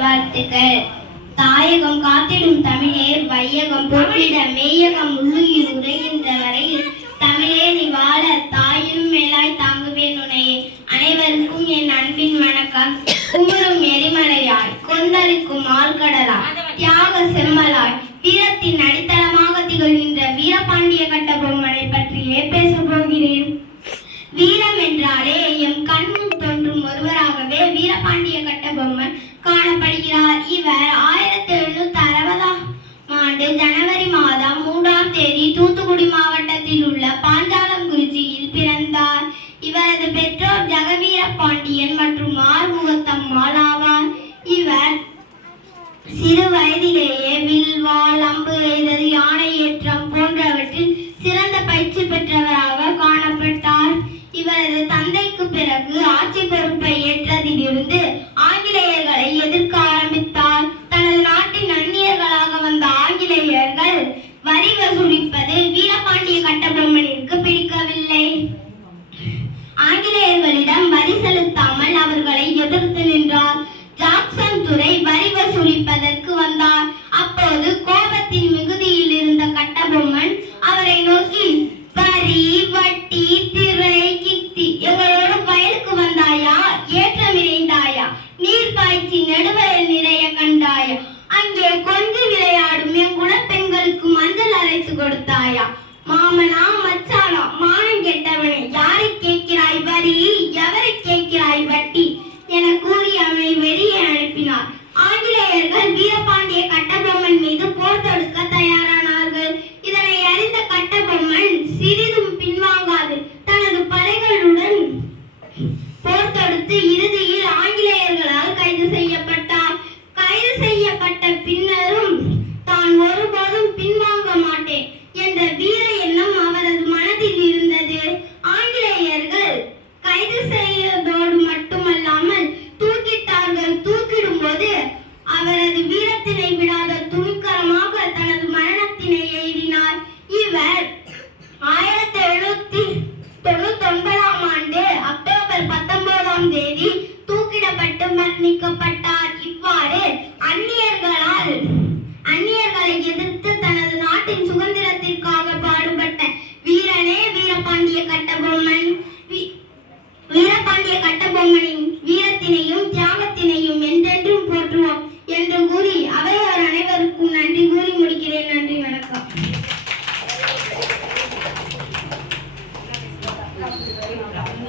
நல்வாழ்த்துக்கள். தாயகம் காத்திடும் தமிழே, வையகம் போற்றிட மெய்யகம் உள்ளுயிர் உரைகின்ற வரையில் தமிழே நீ வாழ தாயினும் மேலாய் தாங்குவேன் உன்னையே. அனைவருக்கும் என் அன்பின் வணக்கம். குமுறும் எரிமலையாய், கொந்தளிக்கும் ஆழ்கடலாய், தியாக செம்மலாய், வீரத்தின் அடித்தளமாக திகழ்கின்ற வீரபாண்டிய கட்டபொம்மனை பற்றியே பேச போகிறேன். வீரம் என்றாலே எம் கண்முன் தோன்றும் ஒருவராகவே வீரபாண்டிய கட்டபொம்மன் காணப்படுகிறார். இவர் 1760ஆம் ஆண்டு ஜனவரி மாதம் 3ஆம் தேதி தூத்துக்குடி மாவட்டத்தில் உள்ள பாஞ்சாலங்குறிச்சியில் பிறந்தார். இவரது பெற்றோர் ஜெகவீர பாண்டியன் மற்றும் ஆறுமுகத்தம்மாள் ஆவார். இவர் சிறு வயதிலேயே வில், வாள், அம்பு எய்தல், யானை ஏற்றம் போன்றவற்றில் சிறந்த பயிற்சி பெற்றவராக காணப்பட்டார். இவரது தந்தைக்கு பிறகு ஆட்சி பொறுப்பை ஏற்றதிலிருந்து ஆங்கிலேயர்களை எதிர்க்க ஆரம்பித்தார். தனது நாட்டின் அந்நியர்களாக வந்த ஆங்கிலேயர்கள் வரி வசூலிப்பது வீரபாண்டிய கட்டபொம்மனிற்கு பிடிக்கவில்லை. ஆங்கிலேயர்களிடம் வரி செலுத்தாமல் அவர்களை எதிர்த்து நின்றார். ஜாக்சன் துரை வரி வசூலிப்பதற்கு வந்தார். அப்போது கோபத்தின் மிகுதியில் இருந்த கட்டபொம்மன் அவரை நோக்கி, வரி, வட்டி, திரை, கித்தி, எங்களோடு வயலுக்கு வந்தாயா? ஏற்றம் இறைந்தாயா? நீர் பாய்ச்சி நெடுவயல் நிறைய கண்டாயா? அங்கே கொஞ்சி விளையாடும் என் குலப்பெண்களுக்கு மஞ்சள் அரைத்து கொடுத்தாயா? மாமனா மச்சானா, மானம் கெட்டவனே, யாரை கேட்கிறாய் வரி, எவரை கேட்கிறாய் வட்டி என கூறி அவனை வெளியே அனுப்பினார். ஆங்கிலேயர்கள் வீரபாண்டிய கட்டபொம்மன் மீது போர் தொடுக்க தயாரானார்கள். இதனை அறிந்த கட்டபொம்மன் சிறிதும் பின்வாங்காது தனது படைகளுடன் போர் தொடுத்து இறுதியில் ஆங்கிலேயர்களால் கைது செய்யப்பட்டார். கைது செய்யப்பட்ட பின்னரும் தான் ஒருபோதும் பின்வாங்க மாட்டேன் என்ற வீர எண்ணம் அவரது மனதில் இருந்தது. ஆங்கிலேயர்கள் கைது செய்ததோடு மட்டுமல்லாமல் தூக்கிட்டார்கள். தூக்கிடும் போது அவரது வீரத்தினை விடாத துணிகரமாக தனது மரணத்தினை எழுதினார். இவர் 1799ஆம் ஆண்டு அக்டோபர் 19ஆம் தேதி தூக்கிடப்பட்டு மரணிக்கப்பட்டார். இவ்வாறு அந்நியர்களை எதிர்த்து தனது நாட்டின் சுதந்திரத்திற்காக பாடுபட்ட வீரனே வீரபாண்டிய கட்டபொம்மன். வீரபாண்டிய கட்டபொம்மனின் வீரத்தினையும்